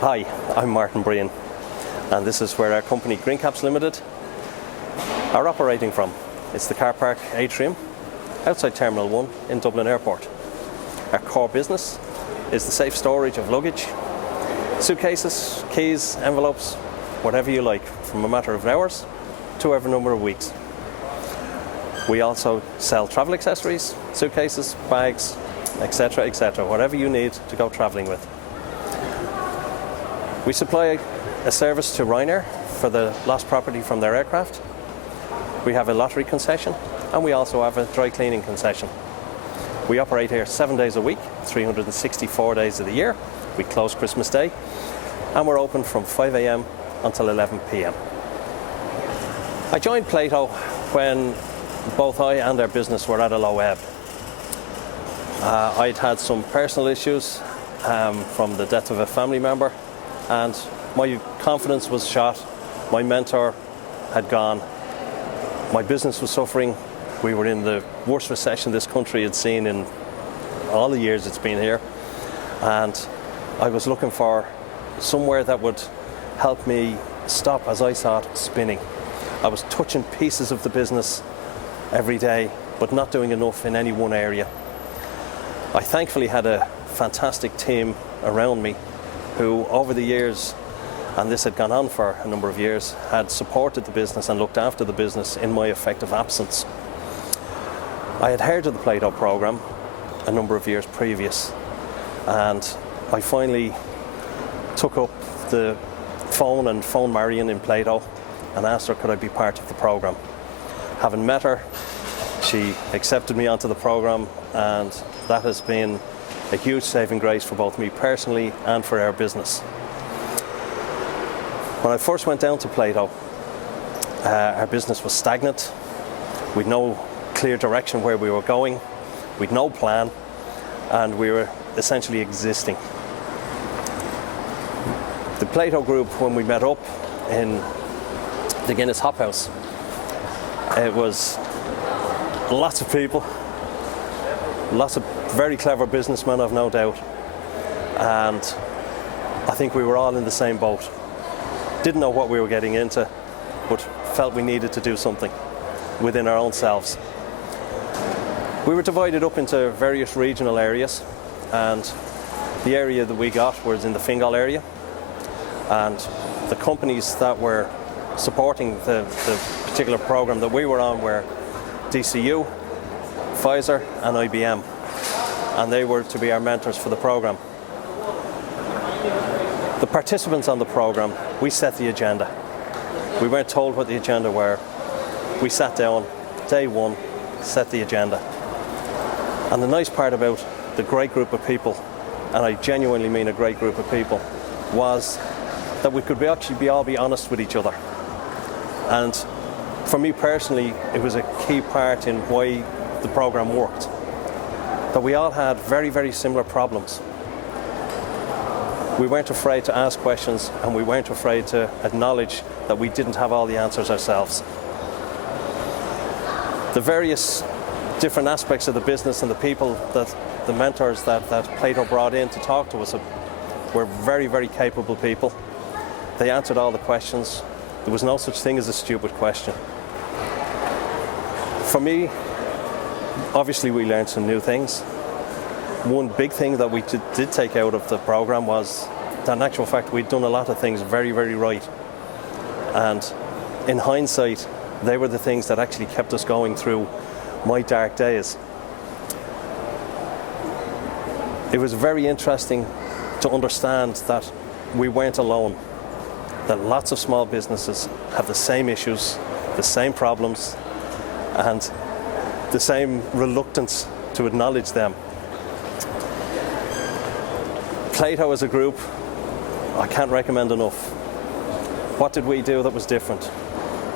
Hi, I'm Martin Breen, and this is where our company Green Limited are operating from. It's the car park atrium outside Terminal 1 in Dublin Airport. Our core business is the safe storage of luggage, suitcases, keys, envelopes, whatever you like, from a matter of hours to every number of weeks. We also sell travel accessories, suitcases, bags, etc., whatever you need to go travelling with. We supply a service to Ryanair for the lost property from their aircraft. We have a lottery concession, and we also have a dry cleaning concession. We operate here 7 days a week, 364 days of the year. We close Christmas Day, and we're open from 5 a.m. until 11 p.m. I joined Plato when both I and our business were at a low ebb. I'd had some personal issues from the death of a family member, and my confidence was shot. My mentor had gone. My business was suffering. We were in the worst recession this country had seen in all the years it's been here, and I was looking for somewhere that would help me stop, as I saw it, spinning. I was touching pieces of the business every day, but not doing enough in any one area. I thankfully had a fantastic team around me who, over the years, and this had gone on for a number of years, had supported the business and looked after the business in my effective absence. I had heard of the Plato program a number of years previous, and I finally took up the phone and phoned Marion in Plato and asked her could I be part of the program. Having met her, she accepted me onto the program, and that has been a huge saving grace for both me personally and for our business. When I first went down to Plato, our business was stagnant. We'd no clear direction where we were going. We'd no plan, and we were essentially existing. The Plato group, when we met up in the Guinness Hop House, it was lots of people, lots of very clever businessmen, I've no doubt, and I think we were all in the same boat. Didn't know what we were getting into, but felt we needed to do something within our own selves. We were divided up into various regional areas, and the area that we got was in the Fingal area, and the companies that were supporting the particular program that we were on were DCU, Pfizer and IBM, and they were to be our mentors for the program. The participants on the program, we set the agenda. We weren't told what the agenda were. We sat down, day one, set the agenda. And the nice part about the great group of people, and I genuinely mean a great group of people, was that we could all be honest with each other. And for me personally, it was a key part in why the program worked. That we all had very, very similar problems. We weren't afraid to ask questions, and we weren't afraid to acknowledge that we didn't have all the answers ourselves. The various different aspects of the business and the people that the mentors that Plato brought in to talk to us were very, very capable people. They answered all the questions. There was no such thing as a stupid question. For me, obviously we learned some new things. One big thing that we did take out of the program was that in actual fact we'd done a lot of things very, very right. And in hindsight, they were the things that actually kept us going through my dark days. It was very interesting to understand that we weren't alone, that lots of small businesses have the same issues, the same problems, and the same reluctance to acknowledge them. Plato as a group, I can't recommend enough. What did we do that was different?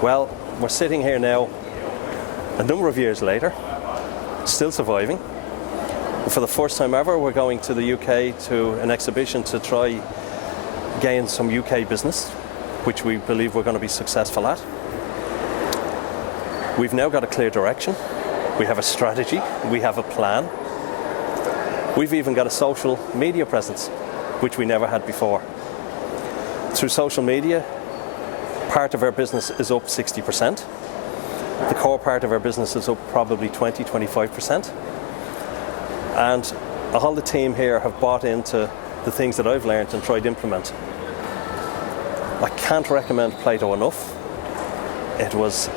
Well, we're sitting here now, a number of years later, still surviving. For the first time ever, we're going to the UK to an exhibition to try gain some UK business, which we believe we're going to be successful at. We've now got a clear direction. We have a strategy. We have a plan. We've even got a social media presence, which we never had before. Through social media, part of our business is up 60%. The core part of our business is up probably 20-25%. And all the team here have bought into the things that I've learned and tried to implement. I can't recommend Plato enough. It was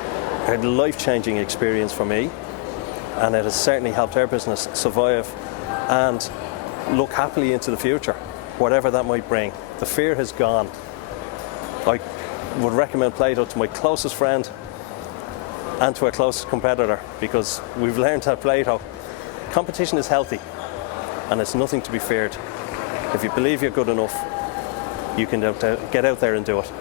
a life-changing experience for me, and it has certainly helped our business survive and look happily into the future, whatever that might bring. The fear has gone. I would recommend Plato to my closest friend and to our closest competitor, because we've learned at Plato, competition is healthy and it's nothing to be feared. If you believe you're good enough, you can get out there and do it.